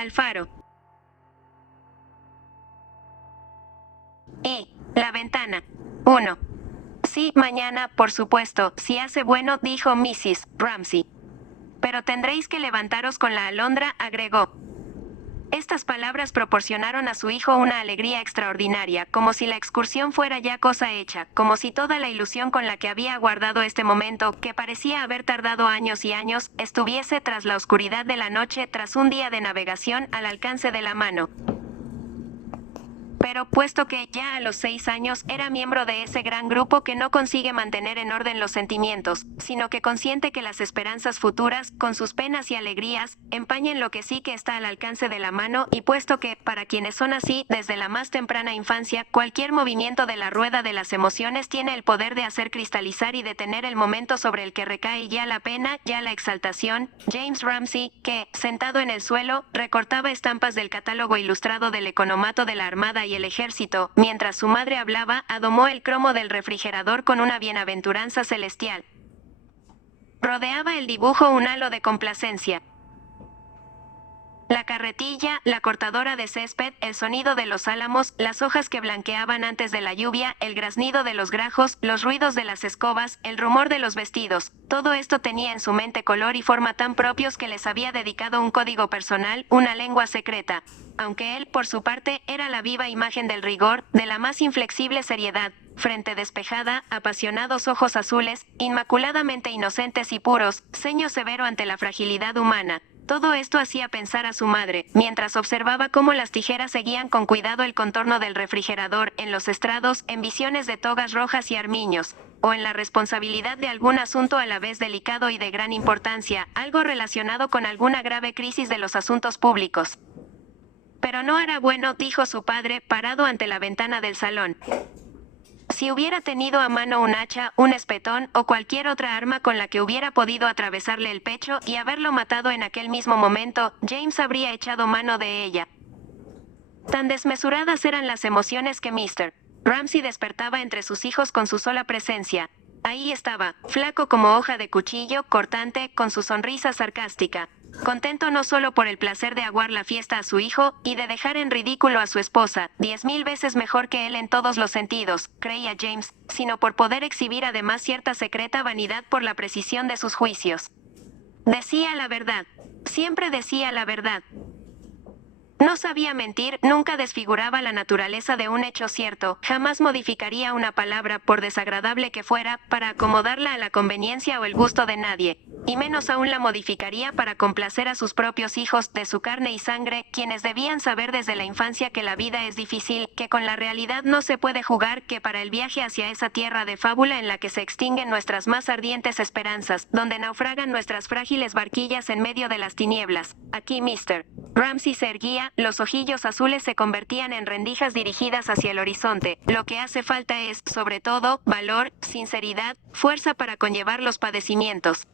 al faro. Y la ventana. 1. Sí, mañana, por supuesto, si hace bueno, dijo Mrs. Ramsay. Pero tendréis que levantaros con la alondra, agregó. Estas palabras proporcionaron a su hijo una alegría extraordinaria, como si la excursión fuera ya cosa hecha, como si toda la ilusión con la que había aguardado este momento, que parecía haber tardado años y años, estuviese tras la oscuridad de la noche, tras un día de navegación, al alcance de la mano. Pero, puesto que, ya a los 6 años, era miembro de ese gran grupo que no consigue mantener en orden los sentimientos, sino que consiente que las esperanzas futuras, con sus penas y alegrías, empañen lo que sí que está al alcance de la mano, y puesto que, para quienes son así, desde la más temprana infancia, cualquier movimiento de la rueda de las emociones tiene el poder de hacer cristalizar y detener el momento sobre el que recae ya la pena, ya la exaltación, James Ramsay, que, sentado en el suelo, recortaba estampas del catálogo ilustrado del economato de la Armada y el Ejército, mientras su madre hablaba, adomó el cromo del refrigerador con una bienaventuranza celestial. Rodeaba el dibujo un halo de complacencia. La carretilla, la cortadora de césped, el sonido de los álamos, las hojas que blanqueaban antes de la lluvia, el graznido de los grajos, los ruidos de las escobas, el rumor de los vestidos, todo esto tenía en su mente color y forma tan propios que les había dedicado un código personal, una lengua secreta. Aunque él, por su parte, era la viva imagen del rigor, de la más inflexible seriedad, frente despejada, apasionados ojos azules, inmaculadamente inocentes y puros, ceño severo ante la fragilidad humana. Todo esto hacía pensar a su madre, mientras observaba cómo las tijeras seguían con cuidado el contorno del refrigerador, en los estrados, en visiones de togas rojas y armiños, o en la responsabilidad de algún asunto a la vez delicado y de gran importancia, algo relacionado con alguna grave crisis de los asuntos públicos. Pero no hará bueno, dijo su padre, parado ante la ventana del salón. Si hubiera tenido a mano un hacha, un espetón, o cualquier otra arma con la que hubiera podido atravesarle el pecho y haberlo matado en aquel mismo momento, James habría echado mano de ella. Tan desmesuradas eran las emociones que Mr. Ramsay despertaba entre sus hijos con su sola presencia. Ahí estaba, flaco como hoja de cuchillo, cortante, con su sonrisa sarcástica. Contento no solo por el placer de aguar la fiesta a su hijo, y de dejar en ridículo a su esposa, 10.000 veces mejor que él en todos los sentidos, creía James, sino por poder exhibir además cierta secreta vanidad por la precisión de sus juicios. Decía la verdad. Siempre decía la verdad. No sabía mentir, nunca desfiguraba la naturaleza de un hecho cierto, jamás modificaría una palabra, por desagradable que fuera, para acomodarla a la conveniencia o el gusto de nadie, y menos aún la modificaría para complacer a sus propios hijos, de su carne y sangre, quienes debían saber desde la infancia que la vida es difícil, que con la realidad no se puede jugar, que para el viaje hacia esa tierra de fábula en la que se extinguen nuestras más ardientes esperanzas, donde naufragan nuestras frágiles barquillas en medio de las tinieblas, aquí Mr. Ramsay se erguía, los ojillos azules se convertían en rendijas dirigidas hacia el horizonte. Lo que hace falta es, sobre todo, valor, sinceridad, fuerza para conllevar los padecimientos.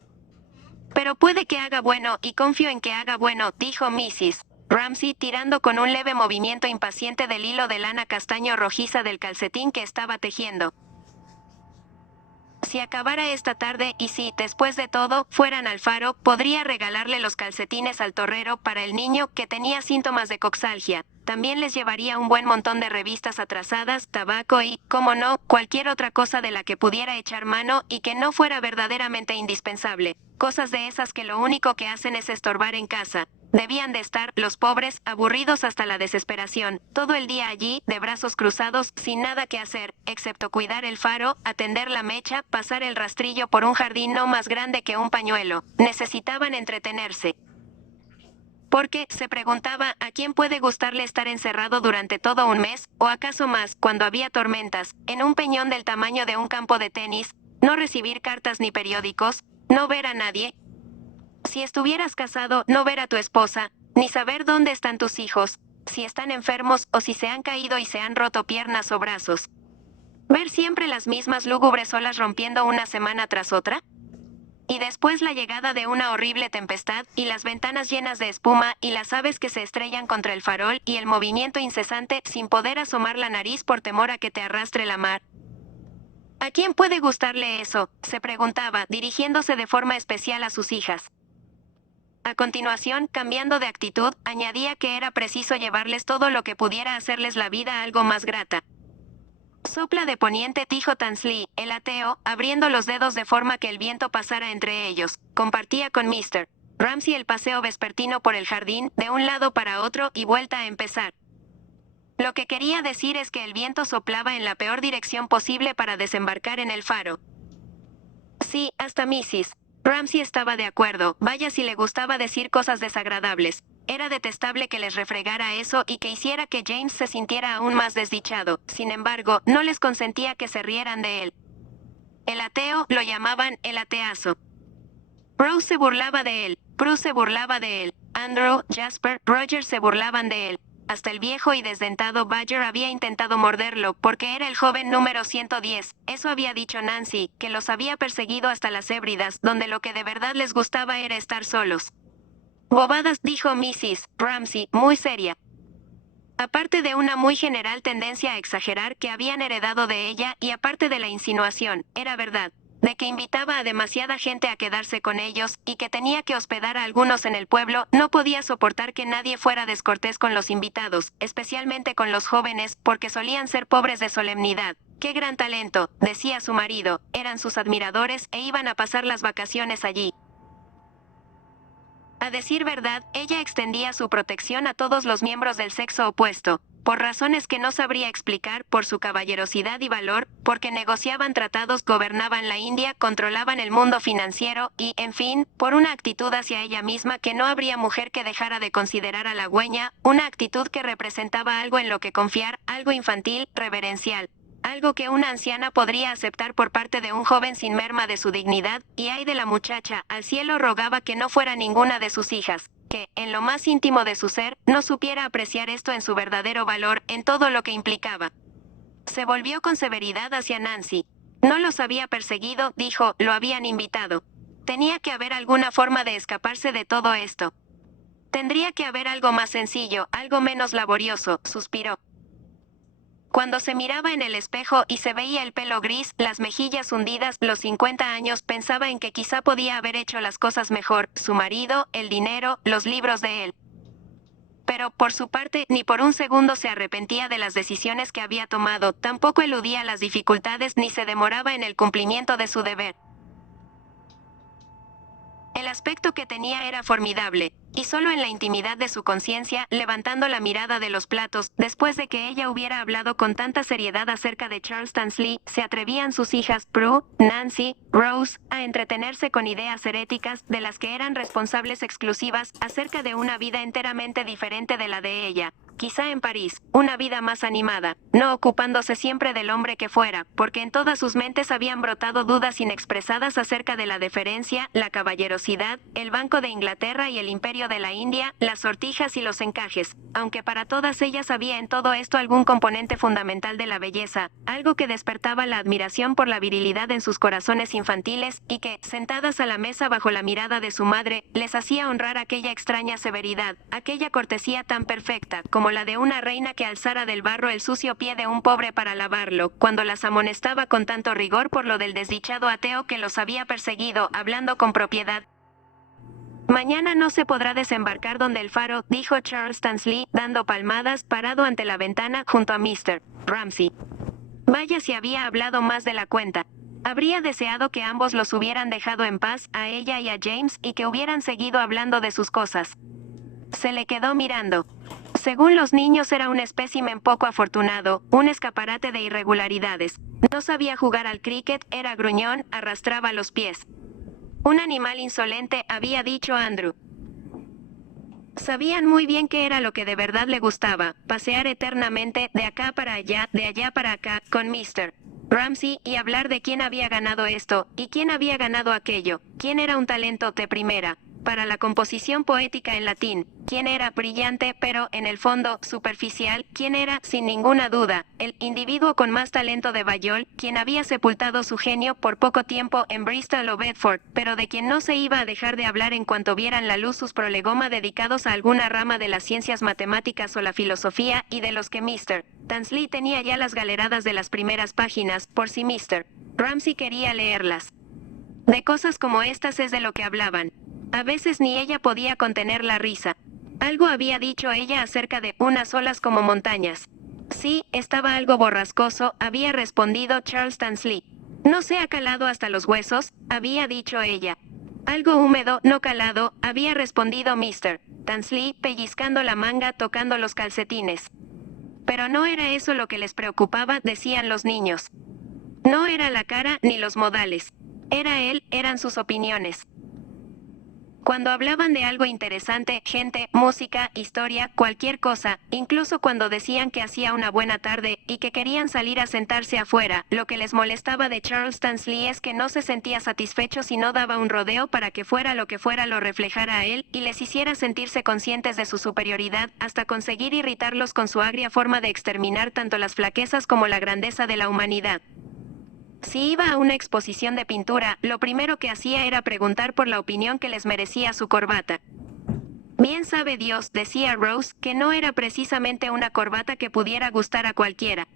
Pero puede que haga bueno, y confío en que haga bueno, dijo Mrs. Ramsay, tirando con un leve movimiento impaciente del hilo de lana castaño rojiza del calcetín que estaba tejiendo. Si acabara esta tarde, y si, después de todo, fueran al faro, podría regalarle los calcetines al torrero para el niño, que tenía síntomas de coxalgia. También les llevaría un buen montón de revistas atrasadas, tabaco y, como no, cualquier otra cosa de la que pudiera echar mano y que no fuera verdaderamente indispensable. Cosas de esas que lo único que hacen es estorbar en casa. Debían de estar, los pobres, aburridos hasta la desesperación, todo el día allí, de brazos cruzados, sin nada que hacer, excepto cuidar el faro, atender la mecha, pasar el rastrillo por un jardín no más grande que un pañuelo. Necesitaban entretenerse. Porque, se preguntaba, ¿a quién puede gustarle estar encerrado durante todo un mes, o acaso más, cuando había tormentas, en un peñón del tamaño de un campo de tenis, no recibir cartas ni periódicos, no ver a nadie? Si estuvieras casado, no ver a tu esposa, ni saber dónde están tus hijos, si están enfermos o si se han caído y se han roto piernas o brazos. Ver siempre las mismas lúgubres olas rompiendo una semana tras otra. Y después la llegada de una horrible tempestad, y las ventanas llenas de espuma, y las aves que se estrellan contra el farol, y el movimiento incesante, sin poder asomar la nariz por temor a que te arrastre la mar. ¿A quién puede gustarle eso?, se preguntaba, dirigiéndose de forma especial a sus hijas. A continuación, cambiando de actitud, añadía que era preciso llevarles todo lo que pudiera hacerles la vida algo más grata. Sopla de poniente, dijo Tansley, el ateo, abriendo los dedos de forma que el viento pasara entre ellos. Compartía con Mr. Ramsay el paseo vespertino por el jardín, de un lado para otro y vuelta a empezar. Lo que quería decir es que el viento soplaba en la peor dirección posible para desembarcar en el faro. Sí, hasta Mrs. Ramsay estaba de acuerdo, vaya si le gustaba decir cosas desagradables. Era detestable que les refregara eso y que hiciera que James se sintiera aún más desdichado. Sin embargo, no les consentía que se rieran de él. El ateo, lo llamaban el ateazo. Rose se burlaba de él, Prue se burlaba de él, Andrew, Jasper, Roger se burlaban de él. Hasta el viejo y desdentado Badger había intentado morderlo, porque era el joven número 110, eso había dicho Nancy, que los había perseguido hasta las Hébridas, donde lo que de verdad les gustaba era estar solos. Bobadas, dijo Mrs. Ramsay, muy seria. Aparte de una muy general tendencia a exagerar que habían heredado de ella, y aparte de la insinuación, era verdad, de que invitaba a demasiada gente a quedarse con ellos, y que tenía que hospedar a algunos en el pueblo, no podía soportar que nadie fuera descortés con los invitados, especialmente con los jóvenes, porque solían ser pobres de solemnidad. ¡Qué gran talento!, decía su marido, eran sus admiradores e iban a pasar las vacaciones allí. A decir verdad, ella extendía su protección a todos los miembros del sexo opuesto, por razones que no sabría explicar, por su caballerosidad y valor, porque negociaban tratados, gobernaban la India, controlaban el mundo financiero y, en fin, por una actitud hacia ella misma que no habría mujer que dejara de considerar halagüeña, una actitud que representaba algo en lo que confiar, algo infantil, reverencial. Algo que una anciana podría aceptar por parte de un joven sin merma de su dignidad, y ay de la muchacha, al cielo rogaba que no fuera ninguna de sus hijas, que, en lo más íntimo de su ser, no supiera apreciar esto en su verdadero valor, en todo lo que implicaba. Se volvió con severidad hacia Nancy. No los había perseguido, dijo, lo habían invitado. Tenía que haber alguna forma de escaparse de todo esto. Tendría que haber algo más sencillo, algo menos laborioso, suspiró. Cuando se miraba en el espejo y se veía el pelo gris, las mejillas hundidas, los 50 años, pensaba en que quizá podía haber hecho las cosas mejor, su marido, el dinero, los libros de él. Pero, por su parte, ni por un segundo se arrepentía de las decisiones que había tomado, tampoco eludía las dificultades ni se demoraba en el cumplimiento de su deber. El aspecto que tenía era formidable, y solo en la intimidad de su conciencia, levantando la mirada de los platos, después de que ella hubiera hablado con tanta seriedad acerca de Charles Tansley, se atrevían sus hijas, Prue, Nancy, Rose, a entretenerse con ideas heréticas, de las que eran responsables exclusivas, acerca de una vida enteramente diferente de la de ella. Quizá en París, una vida más animada, no ocupándose siempre del hombre que fuera, porque en todas sus mentes habían brotado dudas inexpresadas acerca de la deferencia, la caballerosidad, el Banco de Inglaterra y el Imperio de la India, las sortijas y los encajes, aunque para todas ellas había en todo esto algún componente fundamental de la belleza, algo que despertaba la admiración por la virilidad en sus corazones infantiles, y que, sentadas a la mesa bajo la mirada de su madre, les hacía honrar aquella extraña severidad, aquella cortesía tan perfecta, como la de una reina que alzara del barro el sucio pie de un pobre para lavarlo, cuando las amonestaba con tanto rigor por lo del desdichado ateo que los había perseguido, hablando con propiedad. Mañana no se podrá desembarcar donde el faro, dijo Charles Tansley, dando palmadas, parado ante la ventana, junto a Mr. Ramsay. Vaya si había hablado más de la cuenta. Habría deseado que ambos los hubieran dejado en paz, a ella y a James, y que hubieran seguido hablando de sus cosas. Se le quedó mirando. Según los niños era un espécimen poco afortunado, un escaparate de irregularidades. No sabía jugar al cricket, era gruñón, arrastraba los pies. Un animal insolente, había dicho Andrew. Sabían muy bien qué era lo que de verdad le gustaba, pasear eternamente, de acá para allá, de allá para acá, con Mr. Ramsay, y hablar de quién había ganado esto, y quién había ganado aquello, quién era un talento de primera, para la composición poética en latín, quién era brillante pero, en el fondo, superficial, quién era, sin ninguna duda, el individuo con más talento de Bayol, quien había sepultado su genio por poco tiempo en Bristol o Bedford, pero de quien no se iba a dejar de hablar en cuanto vieran la luz sus prolegoma dedicados a alguna rama de las ciencias matemáticas o la filosofía, y de los que Mr. Tansley tenía ya las galeradas de las primeras páginas, por si Mr. Ramsay quería leerlas. De cosas como estas es de lo que hablaban. A veces ni ella podía contener la risa. Algo había dicho ella acerca de unas olas como montañas. Sí, estaba algo borrascoso, había respondido Charles Tansley. No se ha calado hasta los huesos, había dicho ella. Algo húmedo, no calado, había respondido Mr. Tansley, pellizcando la manga, tocando los calcetines. Pero no era eso lo que les preocupaba, decían los niños. No era la cara ni los modales. Era él, eran sus opiniones. Cuando hablaban de algo interesante, gente, música, historia, cualquier cosa, incluso cuando decían que hacía una buena tarde, y que querían salir a sentarse afuera, lo que les molestaba de Charles Tansley es que no se sentía satisfecho si no daba un rodeo para que fuera lo reflejara a él, y les hiciera sentirse conscientes de su superioridad, hasta conseguir irritarlos con su agria forma de exterminar tanto las flaquezas como la grandeza de la humanidad. Si iba a una exposición de pintura, lo primero que hacía era preguntar por la opinión que les merecía su corbata. Bien sabe Dios, decía Rose, que no era precisamente una corbata que pudiera gustar a cualquiera.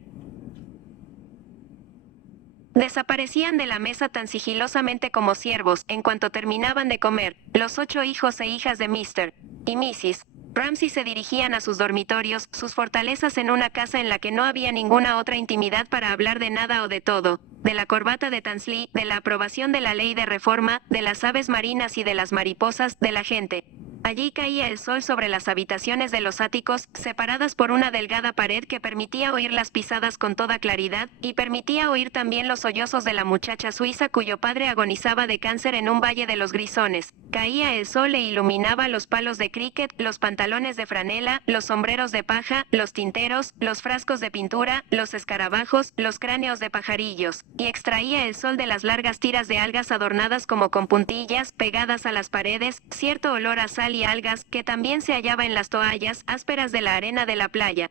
Desaparecían de la mesa tan sigilosamente como ciervos, en cuanto terminaban de comer. Los 8 hijos e hijas de Mr. y Mrs. Ramsay se dirigían a sus dormitorios, sus fortalezas en una casa en la que no había ninguna otra intimidad para hablar de nada o de todo, de la corbata de Tansley, de la aprobación de la ley de reforma, de las aves marinas y de las mariposas, de la gente. Allí caía el sol sobre las habitaciones de los áticos, separadas por una delgada pared que permitía oír las pisadas con toda claridad, y permitía oír también los sollozos de la muchacha suiza cuyo padre agonizaba de cáncer en un valle de los Grisones. Caía el sol e iluminaba los palos de cricket, los pantalones de franela, los sombreros de paja, los tinteros, los frascos de pintura, los escarabajos, los cráneos de pajarillos, y extraía el sol de las largas tiras de algas adornadas como con puntillas, pegadas a las paredes, cierto olor a sal y algas, que también se hallaba en las toallas ásperas de la arena de la playa.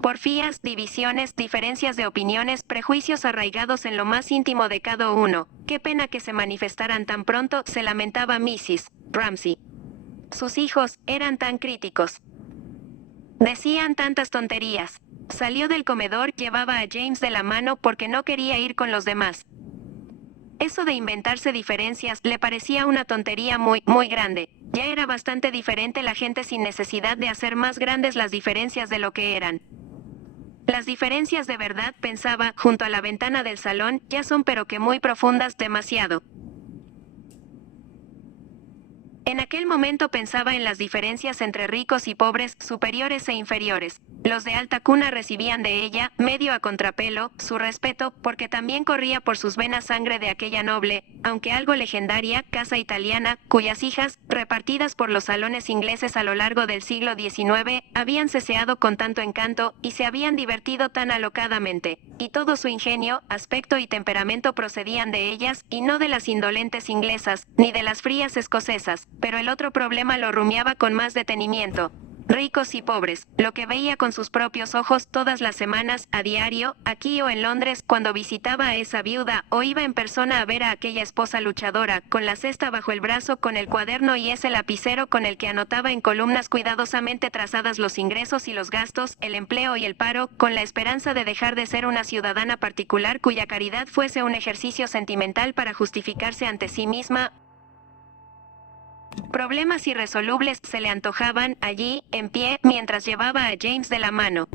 Porfías, divisiones, diferencias de opiniones, prejuicios arraigados en lo más íntimo de cada uno. Qué pena que se manifestaran tan pronto, se lamentaba Mrs. Ramsay. Sus hijos eran tan críticos. Decían tantas tonterías. Salió del comedor, llevaba a James de la mano porque no quería ir con los demás. Eso de inventarse diferencias le parecía una tontería muy, muy grande. Ya era bastante diferente la gente sin necesidad de hacer más grandes las diferencias de lo que eran. Las diferencias de verdad, pensaba, junto a la ventana del salón, ya son pero que muy profundas, demasiado. En aquel momento pensaba en las diferencias entre ricos y pobres, superiores e inferiores. Los de alta cuna recibían de ella, medio a contrapelo, su respeto, porque también corría por sus venas sangre de aquella noble, aunque algo legendaria, casa italiana, cuyas hijas, repartidas por los salones ingleses a lo largo del siglo XIX, habían ceseado con tanto encanto, y se habían divertido tan alocadamente, y todo su ingenio, aspecto y temperamento procedían de ellas, y no de las indolentes inglesas, ni de las frías escocesas, pero el otro problema lo rumiaba con más detenimiento. Ricos y pobres, lo que veía con sus propios ojos todas las semanas, a diario, aquí o en Londres, cuando visitaba a esa viuda, o iba en persona a ver a aquella esposa luchadora, con la cesta bajo el brazo, con el cuaderno y ese lapicero con el que anotaba en columnas cuidadosamente trazadas los ingresos y los gastos, el empleo y el paro, con la esperanza de dejar de ser una ciudadana particular cuya caridad fuese un ejercicio sentimental para justificarse ante sí misma. Problemas irresolubles se le antojaban, allí, en pie, mientras llevaba a James de la mano.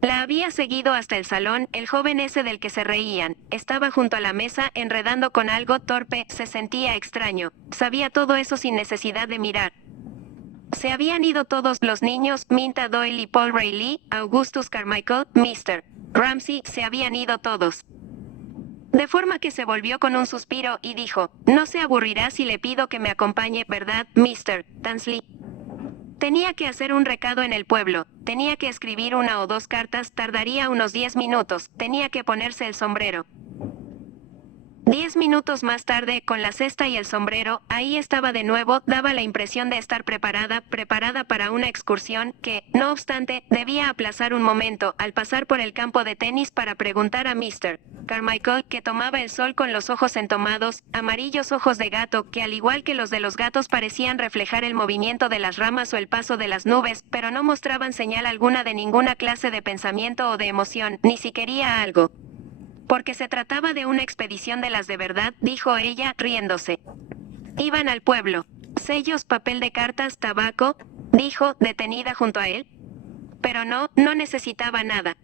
La había seguido hasta el salón, el joven ese del que se reían. Estaba junto a la mesa, enredando con algo torpe, se sentía extraño. Sabía todo eso sin necesidad de mirar. Se habían ido todos los niños, Minta Doyle y Paul Reilly, Augustus Carmichael, Mr. Ramsay, se habían ido todos. De forma que se volvió con un suspiro y dijo, no se aburrirá si le pido que me acompañe, ¿verdad, Mr. Tansley? Tenía que hacer un recado en el pueblo, tenía que escribir 1 o 2 cartas, tardaría unos 10 minutos, tenía que ponerse el sombrero. 10 minutos más tarde, con la cesta y el sombrero, ahí estaba de nuevo, daba la impresión de estar preparada para una excursión que, no obstante, debía aplazar un momento, al pasar por el campo de tenis para preguntar a Mr. Carmichael, que tomaba el sol con los ojos entomados, amarillos ojos de gato, que al igual que los de los gatos parecían reflejar el movimiento de las ramas o el paso de las nubes, pero no mostraban señal alguna de ninguna clase de pensamiento o de emoción, ni si quería algo. Porque se trataba de una expedición de las de verdad, dijo ella, riéndose. Iban al pueblo. Sellos, papel de cartas, tabaco, dijo, detenida junto a él. Pero no necesitaba nada.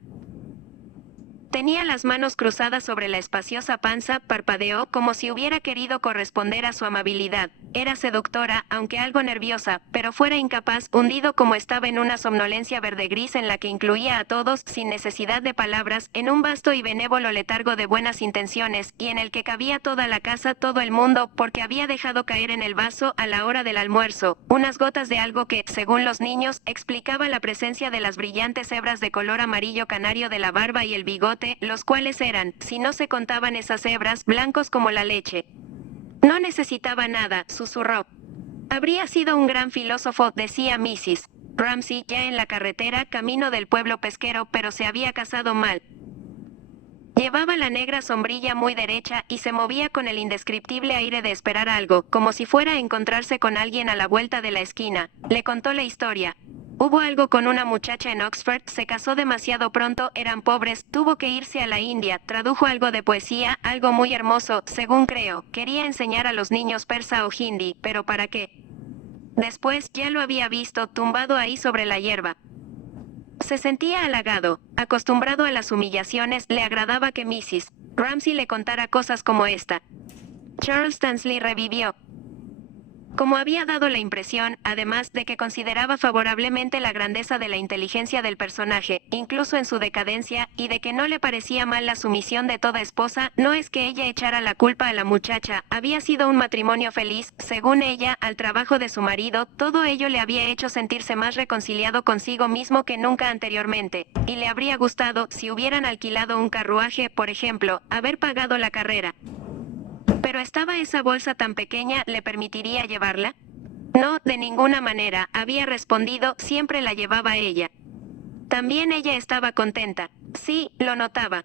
Tenía las manos cruzadas sobre la espaciosa panza, parpadeó como si hubiera querido corresponder a su amabilidad. Era seductora, aunque algo nerviosa, pero fuera incapaz, hundido como estaba en una somnolencia verde-gris en la que incluía a todos, sin necesidad de palabras, en un vasto y benévolo letargo de buenas intenciones, y en el que cabía toda la casa, todo el mundo, porque había dejado caer en el vaso, a la hora del almuerzo, unas gotas de algo que, según los niños, explicaba la presencia de las brillantes hebras de color amarillo canario de la barba y el bigote, los cuales eran, si no se contaban esas hebras, blancos como la leche. No necesitaba nada, susurró. Habría sido un gran filósofo, decía Mrs. Ramsay, ya en la carretera, camino del pueblo pesquero, pero se había casado mal. Llevaba la negra sombrilla muy derecha y se movía con el indescriptible aire de esperar algo, como si fuera a encontrarse con alguien a la vuelta de la esquina. Le contó la historia. Hubo algo con una muchacha en Oxford, se casó demasiado pronto, eran pobres, tuvo que irse a la India, tradujo algo de poesía, algo muy hermoso, según creo, quería enseñar a los niños persa o hindi, pero ¿para qué? Después, ya lo había visto, tumbado ahí sobre la hierba. Se sentía halagado, acostumbrado a las humillaciones, le agradaba que Mrs. Ramsay le contara cosas como esta. Charles Tansley revivió. Como había dado la impresión, además, de que consideraba favorablemente la grandeza de la inteligencia del personaje, incluso en su decadencia, y de que no le parecía mal la sumisión de toda esposa, no es que ella echara la culpa a la muchacha, había sido un matrimonio feliz, según ella, al trabajo de su marido, todo ello le había hecho sentirse más reconciliado consigo mismo que nunca anteriormente, y le habría gustado, si hubieran alquilado un carruaje, por ejemplo, haber pagado la carrera. ¿Pero estaba esa bolsa tan pequeña, le permitiría llevarla? No, de ninguna manera, había respondido, siempre la llevaba ella. También ella estaba contenta. Sí, lo notaba.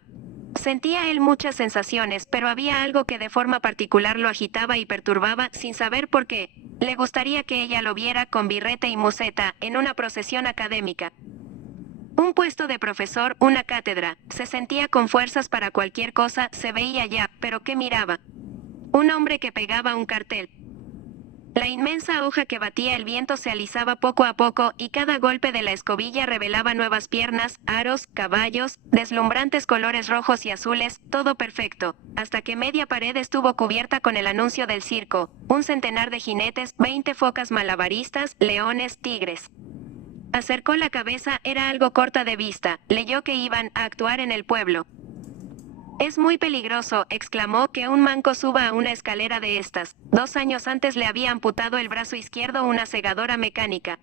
Sentía él muchas sensaciones, pero había algo que de forma particular lo agitaba y perturbaba, sin saber por qué. Le gustaría que ella lo viera con birrete y museta, en una procesión académica. Un puesto de profesor, una cátedra, se sentía con fuerzas para cualquier cosa, se veía ya, pero ¿qué miraba? Un hombre que pegaba un cartel. La inmensa hoja que batía el viento se alisaba poco a poco y cada golpe de la escobilla revelaba nuevas piernas, aros, caballos, deslumbrantes colores rojos y azules, todo perfecto, hasta que media pared estuvo cubierta con el anuncio del circo, un centenar de jinetes, 20 focas malabaristas, leones, tigres. Acercó la cabeza, era algo corta de vista, leyó que iban a actuar en el pueblo. Es muy peligroso, exclamó, que un manco suba a una escalera de estas. 2 años antes le había amputado el brazo izquierdo una segadora mecánica.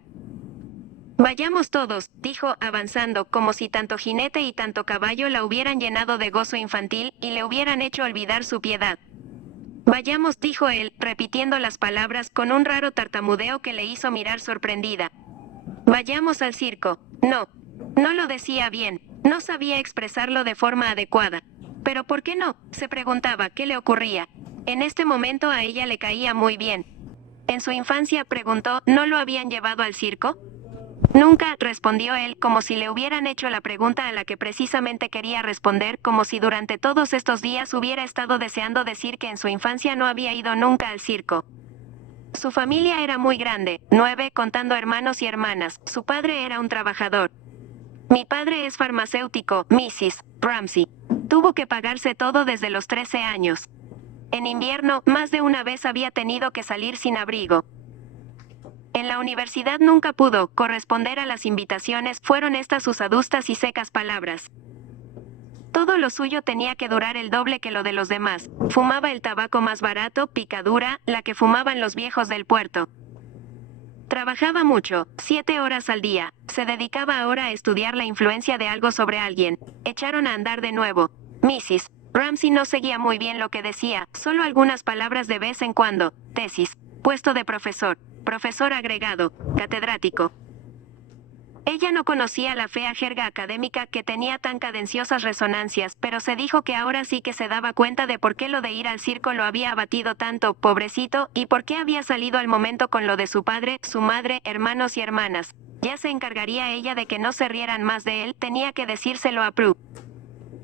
Vayamos todos, dijo, avanzando, como si tanto jinete y tanto caballo la hubieran llenado de gozo infantil, y le hubieran hecho olvidar su piedad. Vayamos, dijo él, repitiendo las palabras con un raro tartamudeo que le hizo mirar sorprendida. Vayamos al circo. No lo decía bien, no sabía expresarlo de forma adecuada. ¿Pero por qué no? Se preguntaba qué le ocurría. En este momento a ella le caía muy bien. En su infancia, preguntó, ¿no lo habían llevado al circo? Nunca, respondió él, como si le hubieran hecho la pregunta a la que precisamente quería responder, como si durante todos estos días hubiera estado deseando decir que en su infancia no había ido nunca al circo. Su familia era muy grande, 9, contando hermanos y hermanas, su padre era un trabajador. Mi padre es farmacéutico, Mrs. Ramsay. Tuvo que pagarse todo desde los 13 años. En invierno, más de una vez había tenido que salir sin abrigo. En la universidad nunca pudo corresponder a las invitaciones, fueron estas sus adustas y secas palabras. Todo lo suyo tenía que durar el doble que lo de los demás. Fumaba el tabaco más barato, picadura, la que fumaban los viejos del puerto. Trabajaba mucho, 7 horas al día. Se dedicaba ahora a estudiar la influencia de algo sobre alguien. Echaron a andar de nuevo. Mrs. Ramsay no seguía muy bien lo que decía, solo algunas palabras de vez en cuando. Tesis, puesto de profesor, profesor agregado, catedrático. Ella no conocía la fea jerga académica que tenía tan cadenciosas resonancias, pero se dijo que ahora sí que se daba cuenta de por qué lo de ir al circo lo había abatido tanto, pobrecito, y por qué había salido al momento con lo de su padre, su madre, hermanos y hermanas. Ya se encargaría ella de que no se rieran más de él, tenía que decírselo a Prue.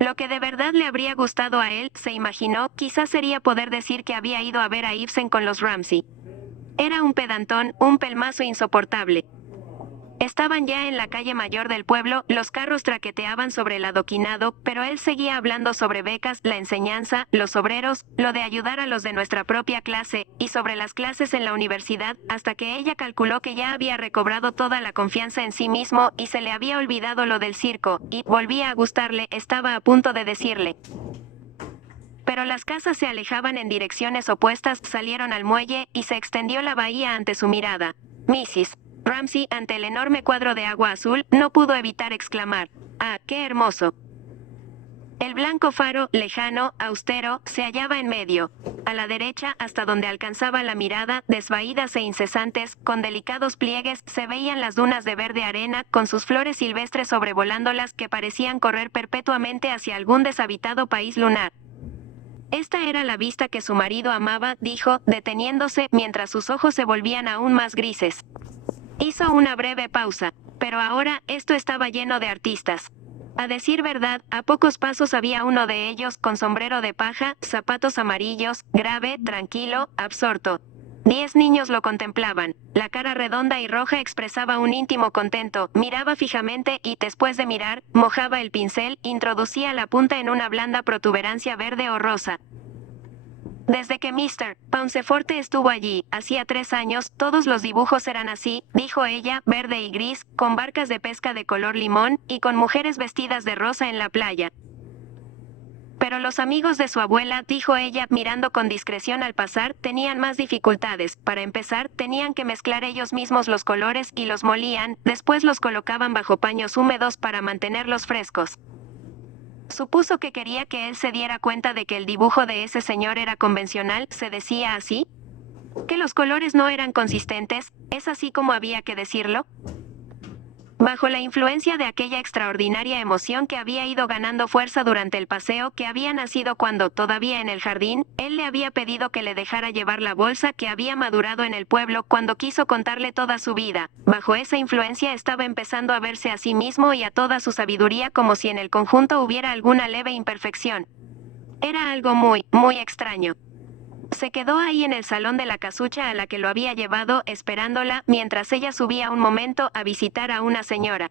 Lo que de verdad le habría gustado a él, se imaginó, quizás sería poder decir que había ido a ver a Ibsen con los Ramsay. Era un pedantón, un pelmazo insoportable. Estaban ya en la calle mayor del pueblo, los carros traqueteaban sobre el adoquinado, pero él seguía hablando sobre becas, la enseñanza, los obreros, lo de ayudar a los de nuestra propia clase, y sobre las clases en la universidad, hasta que ella calculó que ya había recobrado toda la confianza en sí mismo, y se le había olvidado lo del circo, y volvía a gustarle, estaba a punto de decirle. Pero las casas se alejaban en direcciones opuestas, salieron al muelle, y se extendió la bahía ante su mirada. Mrs. Ramsay, ante el enorme cuadro de agua azul, no pudo evitar exclamar: ¡ah, qué hermoso! El blanco faro, lejano, austero, se hallaba en medio. A la derecha, hasta donde alcanzaba la mirada, desvaídas e incesantes, con delicados pliegues, se veían las dunas de verde arena, con sus flores silvestres sobrevolándolas que parecían correr perpetuamente hacia algún deshabitado país lunar. Esta era la vista que su marido amaba, dijo, deteniéndose, mientras sus ojos se volvían aún más grises. Hizo una breve pausa, pero ahora esto estaba lleno de artistas. A decir verdad, a pocos pasos había uno de ellos, con sombrero de paja, zapatos amarillos, grave, tranquilo, absorto. 10 niños lo contemplaban. La cara redonda y roja expresaba un íntimo contento, miraba fijamente y, después de mirar, mojaba el pincel, introducía la punta en una blanda protuberancia verde o rosa. Desde que Mr. Paunceforte estuvo allí, hacía 3 años, todos los dibujos eran así, dijo ella, verde y gris, con barcas de pesca de color limón, y con mujeres vestidas de rosa en la playa. Pero los amigos de su abuela, dijo ella, mirando con discreción al pasar, tenían más dificultades. Para empezar, tenían que mezclar ellos mismos los colores y los molían, después los colocaban bajo paños húmedos para mantenerlos frescos. Supuso que quería que él se diera cuenta de que el dibujo de ese señor era convencional, se decía así. Que los colores no eran consistentes, ¿es así como había que decirlo? Bajo la influencia de aquella extraordinaria emoción que había ido ganando fuerza durante el paseo, que había nacido cuando, todavía en el jardín, él le había pedido que le dejara llevar la bolsa que había madurado en el pueblo cuando quiso contarle toda su vida. Bajo esa influencia estaba empezando a verse a sí mismo y a toda su sabiduría como si en el conjunto hubiera alguna leve imperfección. Era algo muy, muy extraño. Se quedó ahí en el salón de la casucha a la que lo había llevado, esperándola, mientras ella subía un momento a visitar a una señora.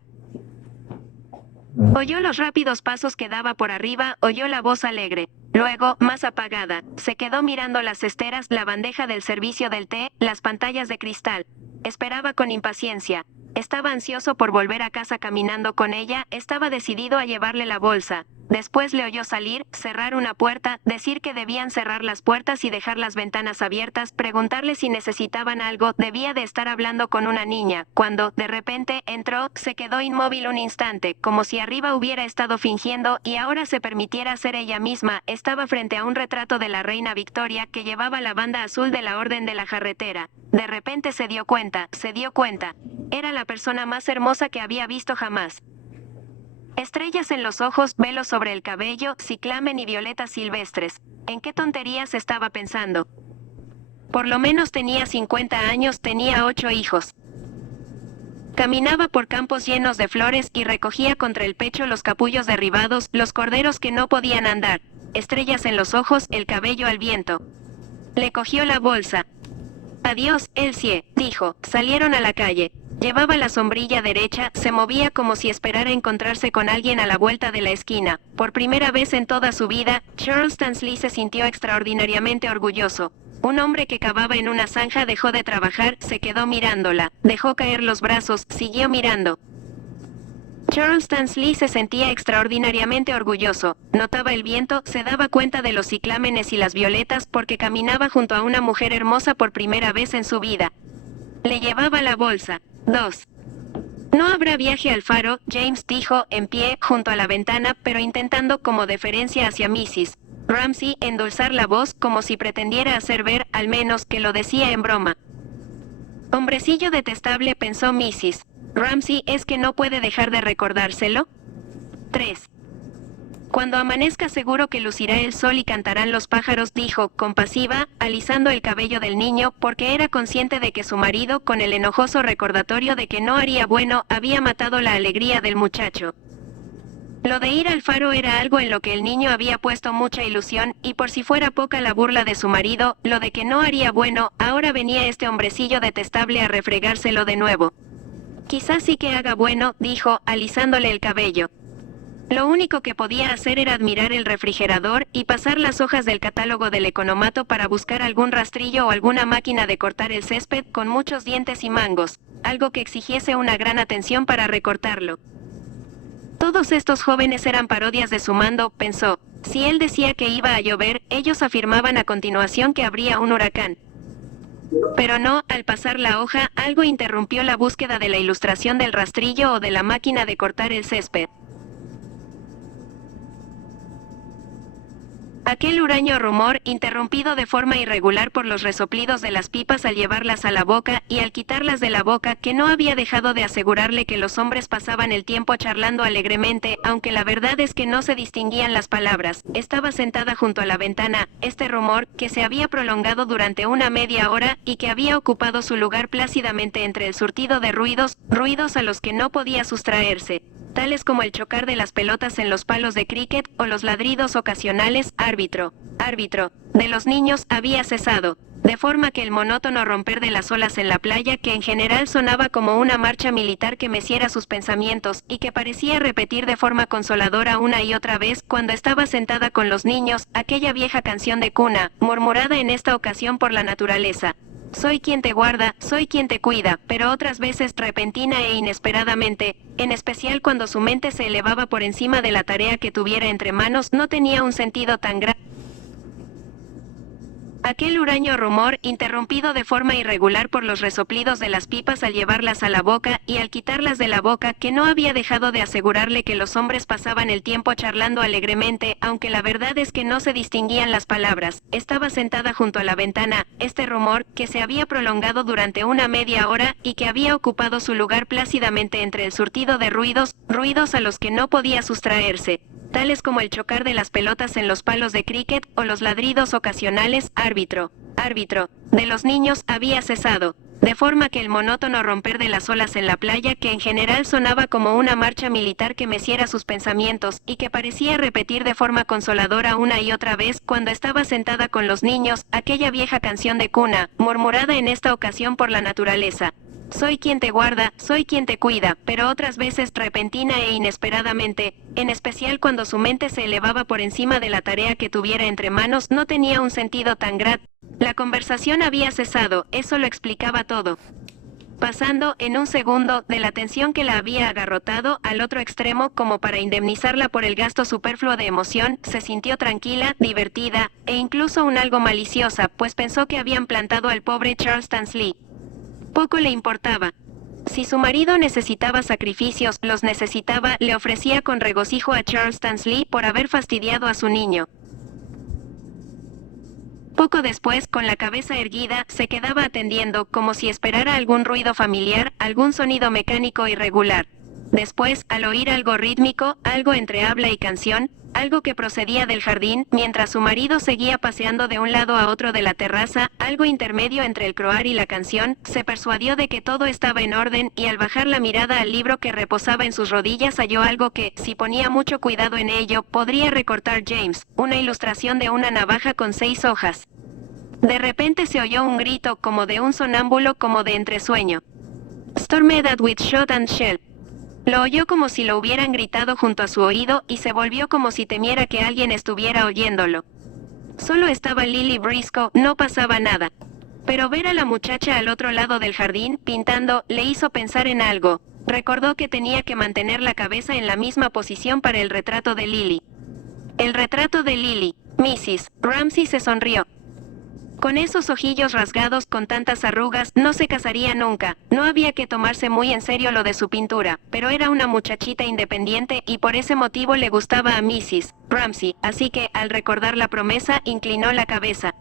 Oyó los rápidos pasos que daba por arriba, oyó la voz alegre. Luego, más apagada, se quedó mirando las esteras, la bandeja del servicio del té, las pantallas de cristal. Esperaba con impaciencia. Estaba ansioso por volver a casa caminando con ella, estaba decidido a llevarle la bolsa. Después le oyó salir, cerrar una puerta, decir que debían cerrar las puertas y dejar las ventanas abiertas, preguntarle si necesitaban algo, debía de estar hablando con una niña. Cuando, de repente, entró, se quedó inmóvil un instante, como si arriba hubiera estado fingiendo y ahora se permitiera ser ella misma. Estaba frente a un retrato de la reina Victoria que llevaba la banda azul de la Orden de la Jarretera. De repente se dio cuenta. Era la persona más hermosa que había visto jamás. Estrellas en los ojos, velos sobre el cabello, ciclamen y violetas silvestres. ¿En qué tonterías estaba pensando? Por lo menos tenía 50 años, tenía 8 hijos. Caminaba por campos llenos de flores y recogía contra el pecho los capullos derribados, los corderos que no podían andar. Estrellas en los ojos, el cabello al viento. Le cogió la bolsa. Adiós, Elsie, dijo. Salieron a la calle. Llevaba la sombrilla derecha, se movía como si esperara encontrarse con alguien a la vuelta de la esquina. Por primera vez en toda su vida, Charles Tansley se sintió extraordinariamente orgulloso. Un hombre que cavaba en una zanja dejó de trabajar, se quedó mirándola, dejó caer los brazos, siguió mirando. Charles Tansley se sentía extraordinariamente orgulloso. Notaba el viento, se daba cuenta de los ciclámenes y las violetas porque caminaba junto a una mujer hermosa por primera vez en su vida. Le llevaba la bolsa. 2. No habrá viaje al faro, James dijo, en pie, junto a la ventana, pero intentando como deferencia hacia Mrs. Ramsay endulzar la voz como si pretendiera hacer ver, al menos, que lo decía en broma. Hombrecillo detestable, pensó Mrs. Ramsay, ¿es que no puede dejar de recordárselo? 3. Cuando amanezca seguro que lucirá el sol y cantarán los pájaros, dijo, compasiva, alisando el cabello del niño, porque era consciente de que su marido, con el enojoso recordatorio de que no haría bueno, había matado la alegría del muchacho. Lo de ir al faro era algo en lo que el niño había puesto mucha ilusión, y por si fuera poca la burla de su marido, lo de que no haría bueno, ahora venía este hombrecillo detestable a refregárselo de nuevo. Quizás sí que haga bueno, dijo, alisándole el cabello. Lo único que podía hacer era admirar el refrigerador y pasar las hojas del catálogo del economato para buscar algún rastrillo o alguna máquina de cortar el césped con muchos dientes y mangos, algo que exigiese una gran atención para recortarlo. Todos estos jóvenes eran parodias de su mando, pensó. Si él decía que iba a llover, ellos afirmaban a continuación que habría un huracán. Pero no, al pasar la hoja, algo interrumpió la búsqueda de la ilustración del rastrillo o de la máquina de cortar el césped. Aquel huraño rumor, interrumpido de forma irregular por los resoplidos de las pipas al llevarlas a la boca, y al quitarlas de la boca, que no había dejado de asegurarle que los hombres pasaban el tiempo charlando alegremente, aunque la verdad es que no se distinguían las palabras. Estaba sentada junto a la ventana, este rumor, que se había prolongado durante una media hora, y que había ocupado su lugar plácidamente entre el surtido de ruidos a los que no podía sustraerse, tales como el chocar de las pelotas en los palos de cricket, o los ladridos ocasionales, árbitro, de los niños, había cesado, de forma que el monótono romper de las olas en la playa, que en general sonaba como una marcha militar que meciera sus pensamientos, y que parecía repetir de forma consoladora una y otra vez, cuando estaba sentada con los niños, aquella vieja canción de cuna, murmurada en esta ocasión por la naturaleza. Soy quien te guarda, soy quien te cuida, pero otras veces repentina e inesperadamente, en especial cuando su mente se elevaba por encima de la tarea que tuviera entre manos, no tenía un sentido tan grave. Aquel huraño rumor, interrumpido de forma irregular por los resoplidos de las pipas al llevarlas a la boca, y al quitarlas de la boca, que no había dejado de asegurarle que los hombres pasaban el tiempo charlando alegremente, aunque la verdad es que no se distinguían las palabras. Estaba sentada junto a la ventana, este rumor, que se había prolongado durante una media hora, y que había ocupado su lugar plácidamente entre el surtido de ruidos a los que no podía sustraerse, tales como el chocar de las pelotas en los palos de cricket, o los ladridos ocasionales, árbitro, de los niños, había cesado, de forma que el monótono romper de las olas en la playa, que en general sonaba como una marcha militar que meciera sus pensamientos, y que parecía repetir de forma consoladora una y otra vez, cuando estaba sentada con los niños, aquella vieja canción de cuna, murmurada en esta ocasión por la naturaleza. Soy quien te guarda, soy quien te cuida, pero otras veces repentina e inesperadamente, en especial cuando su mente se elevaba por encima de la tarea que tuviera entre manos, no tenía un sentido tan grande. La conversación había cesado, eso lo explicaba todo. Pasando, en un segundo, de la tensión que la había agarrotado, al otro extremo, como para indemnizarla por el gasto superfluo de emoción, se sintió tranquila, divertida, e incluso un algo maliciosa, pues pensó que habían plantado al pobre Charles Tansley. Poco le importaba. Si su marido necesitaba sacrificios, los necesitaba, le ofrecía con regocijo a Charles Tansley por haber fastidiado a su niño. Poco después, con la cabeza erguida, se quedaba atendiendo, como si esperara algún ruido familiar, algún sonido mecánico irregular. Después, al oír algo rítmico, algo entre habla y canción, algo que procedía del jardín, mientras su marido seguía paseando de un lado a otro de la terraza, algo intermedio entre el croar y la canción, se persuadió de que todo estaba en orden, y al bajar la mirada al libro que reposaba en sus rodillas halló algo que, si ponía mucho cuidado en ello, podría recortar James, una ilustración de una navaja con 6 hojas. De repente se oyó un grito, como de un sonámbulo, como de entresueño. Stormed at with shot and shell. Lo oyó como si lo hubieran gritado junto a su oído, y se volvió como si temiera que alguien estuviera oyéndolo. Solo estaba Lily Briscoe, no pasaba nada. Pero ver a la muchacha al otro lado del jardín, pintando, le hizo pensar en algo. Recordó que tenía que mantener la cabeza en la misma posición para el retrato de Lily. El retrato de Lily. Mrs. Ramsay se sonrió. Con esos ojillos rasgados con tantas arrugas, no se casaría nunca. No había que tomarse muy en serio lo de su pintura, pero era una muchachita independiente, y por ese motivo le gustaba a Mrs. Ramsay, así que, al recordar la promesa, inclinó la cabeza.